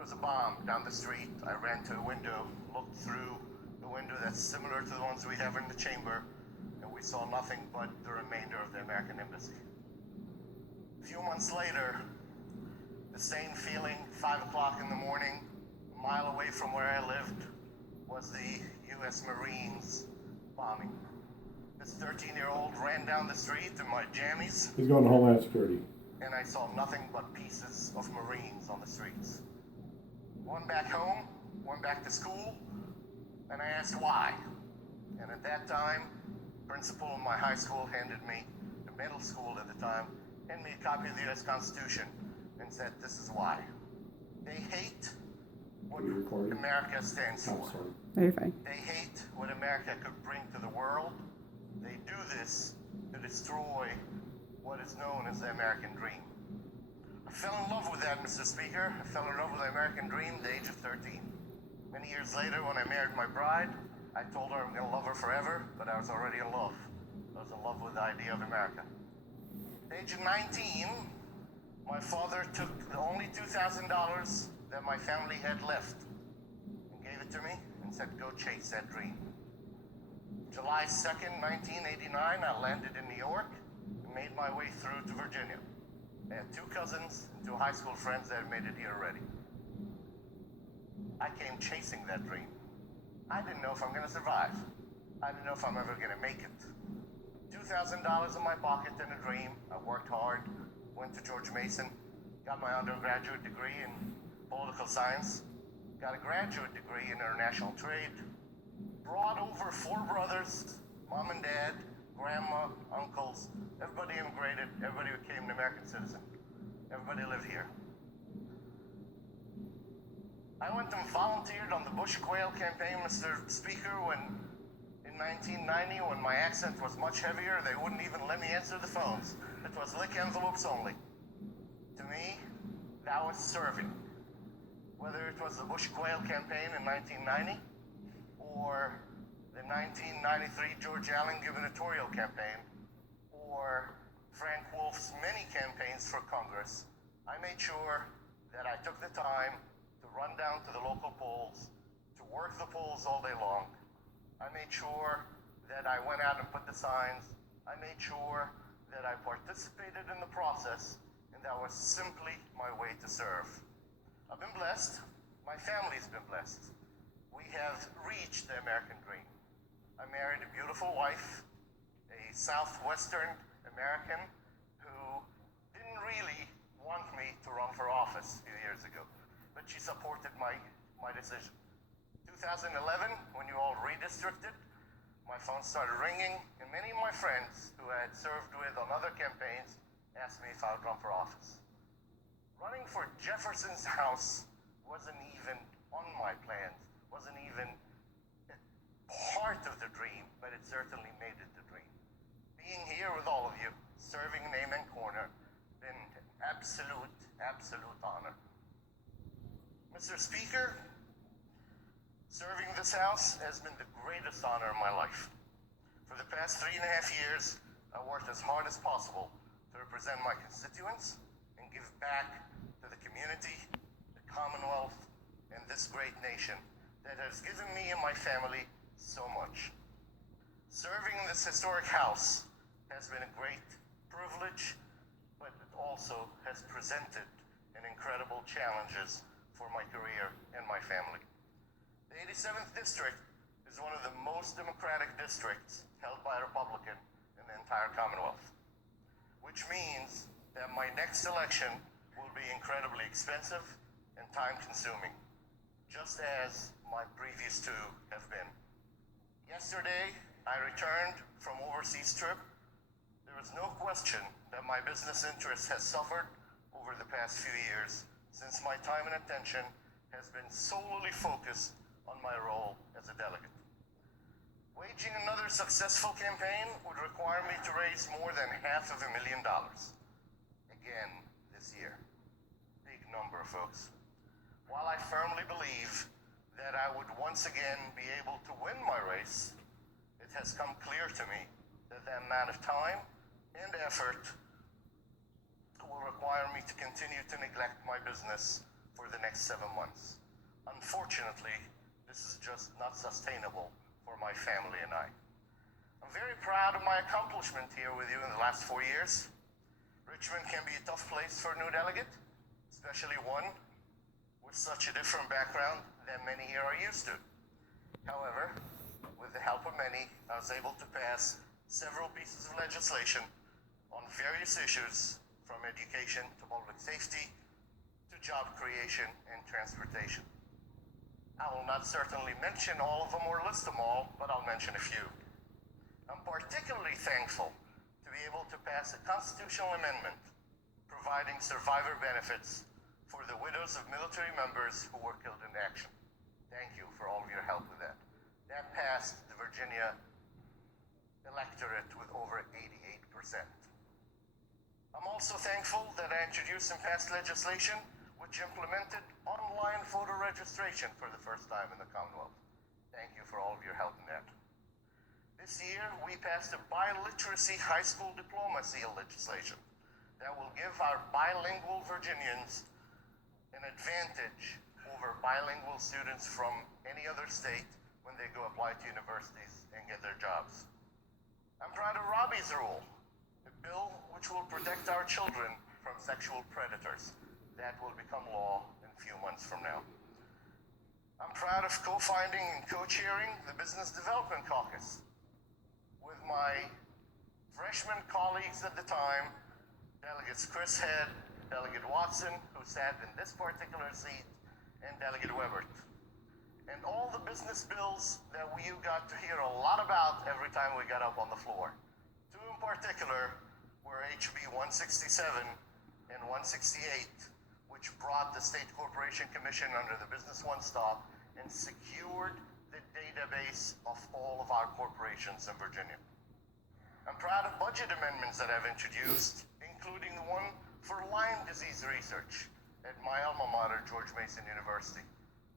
was a bomb down the street. I ran to a window, looked through the window that's similar to the ones we have in the chamber, and we saw nothing but the remainder of the American embassy. A few months later, the same feeling, 5 o'clock in the morning, a mile away from where I lived, was the U.S. Marines bombing. This 13-year-old ran down the street in my jammies. He's going to Homeland Security. And I saw nothing but pieces of Marines on the streets. One back home, one back to school, and I asked why. And at that time, principal of my high school handed me, the middle school at the time, handed me a copy of the U.S. Constitution and said, this is why. They hate what America stands for. Very fine. They hate what America could bring to the world. They do this to destroy what is known as the American dream. I fell in love with that, Mr. Speaker. I fell in love with the American dream at the age of 13. Many years later, when I married my bride, I told her I'm going to love her forever, but I was already in love. I was in love with the idea of America. At the age of 19, my father took the only $2,000 that my family had left and gave it to me and said, go chase that dream. July 2nd, 1989, I landed in New York and made my way through to Virginia. I had 2 cousins and 2 high school friends that had made it here already. I came chasing that dream. I didn't know if I'm going to survive. I didn't know if I'm ever going to make it. $2,000 in my pocket and a dream. I worked hard, went to George Mason, got my undergraduate degree in political science, got a graduate degree in international trade, brought over 4 brothers, mom and dad, grandma, uncles, everybody immigrated, everybody became an American citizen. Everybody lived here. I went and volunteered on the Bush Quail campaign, Mr. Speaker, when in 1990, when my accent was much heavier, they wouldn't even let me answer the phones. It was lick envelopes only. To me, that was serving. Whether it was the Bush Quail campaign in 1990 or the 1993 George Allen gubernatorial campaign or Frank Wolf's many campaigns for Congress, I made sure that I took the time to run down to the local polls, to work the polls all day long. I made sure that I went out and put the signs. I made sure that I participated in the process, and that was simply my way to serve. I've been blessed. My family's been blessed. We have reached the American dream. I married a beautiful wife, a Southwestern American who didn't really want me to run for office a few years ago, but she supported my decision. 2011, when you all redistricted, my phone started ringing, and many of my friends who I had served with on other campaigns asked me if I would run for office. Running for Jefferson's house wasn't even on my plans, wasn't even part of the dream, but it certainly made it the dream. Being here with all of you, serving in Amen Corner, been an absolute honor. Mr. Speaker, serving this House has been the greatest honor of my life. For the past 3.5 years, I worked as hard as possible to represent my constituents and give back to the community, the Commonwealth, and this great nation that has given me and my family so much. Serving in this historic House has been a great privilege, but it also has presented an incredible challenges for my career and my family. The 87th District is one of the most democratic districts held by a Republican in the entire Commonwealth, which means that my next election will be incredibly expensive and time-consuming, just as my previous 2 have been. Yesterday, I returned from overseas trip. There is no question that my business interest has suffered over the past few years, since my time and attention has been solely focused on my role as a delegate. Waging another successful campaign would require me to raise more than $500,000 again this year. Big number, folks. While I firmly believe that I would once again be able to win my race, it has come clear to me that the amount of time and effort will require me to continue to neglect my business for the next 7 months. Unfortunately, this is just not sustainable for my family and I. I'm very proud of my accomplishment here with you in the last 4 years. Richmond can be a tough place for a new delegate, especially one with such a different background than many here are used to. However, with the help of many, I was able to pass several pieces of legislation on various issues, from education to public safety to job creation and transportation. I will not certainly mention all of them or list them all, but I'll mention a few. I'm particularly thankful to be able to pass a constitutional amendment providing survivor benefits for the widows of military members who were killed in action. Thank you for all of your help with that. That passed the Virginia electorate with over 88%. I'm also thankful that I introduced and passed legislation which implemented online voter registration for the first time in the Commonwealth. Thank you for all of your help in that. This year, we passed a biliteracy high school diploma seal legislation that will give our bilingual Virginians an advantage over bilingual students from any other state when they go apply to universities and get their jobs. I'm proud of Robbie's Rule, a bill which will protect our children from sexual predators. That will become law in a few months from now. I'm proud of co-founding and co-chairing the Business Development Caucus with my freshman colleagues at the time, Delegates Chris Head, Delegate Watson, who sat in this particular seat, and Delegate Webert. And all the business bills that you got to hear a lot about every time we got up on the floor. Two in particular were HB 167 and 168, which brought the State Corporation Commission under the Business One Stop and secured the database of all of our corporations in Virginia. I'm proud of budget amendments that I've introduced, including the one for Lyme disease research at my alma mater, George Mason University.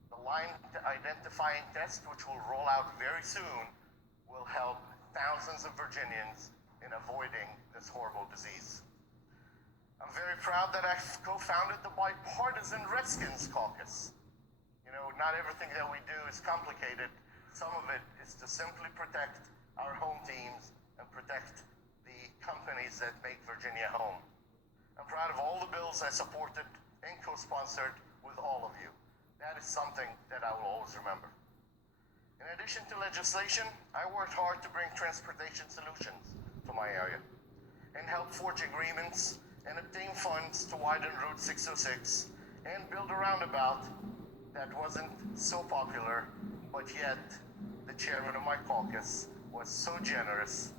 The Lyme identifying test, which will roll out very soon, will help thousands of Virginians in avoiding this horrible disease. I'm very proud that I co-founded the Bipartisan Redskins Caucus. You know, not everything that we do is complicated. Some of it is to simply protect our home teams and protect the companies that make Virginia home. I'm proud of all the bills I supported and co-sponsored with all of you. That is something that I will always remember. In addition to legislation, I worked hard to bring transportation solutions to my area and help forge agreements and obtain funds to widen Route 606 and build a roundabout that wasn't so popular, but yet the chairman of my caucus was so generous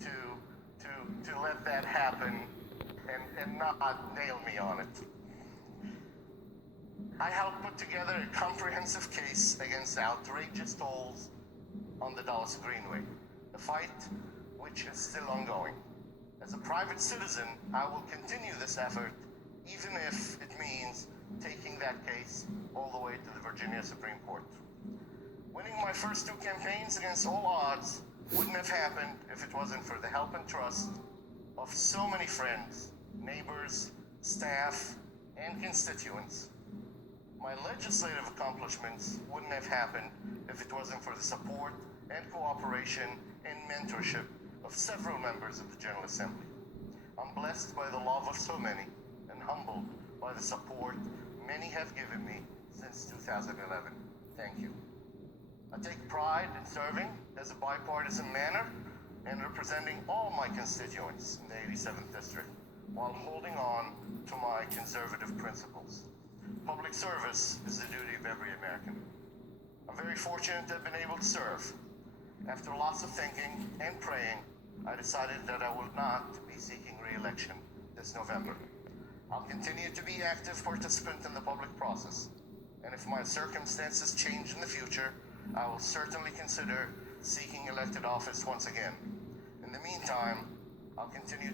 to let that happen and not nail me on it. I helped put together a comprehensive case against outrageous tolls on the Dulles Greenway, a fight which is still ongoing. As a private citizen, I will continue this effort, even if it means taking that case all the way to the Virginia Supreme Court. Winning my first two campaigns against all odds wouldn't have happened if it wasn't for the help and trust of so many friends, neighbors, staff, and constituents. My legislative accomplishments wouldn't have happened if it wasn't for the support and cooperation and mentorship of several members of the General Assembly. I'm blessed by the love of so many and humbled by the support many have given me since 2011. Thank you. I take pride in serving as a bipartisan manner and representing all my constituents in the 87th District while holding on to my conservative principles. Public service is the duty of every American. I'm very fortunate to have been able to serve. After lots of thinking and praying, I decided that I will not be seeking re-election this November. I'll continue to be an active participant in the public process, and if my circumstances change in the future, I will certainly consider seeking elected office once again. In the meantime, I'll continue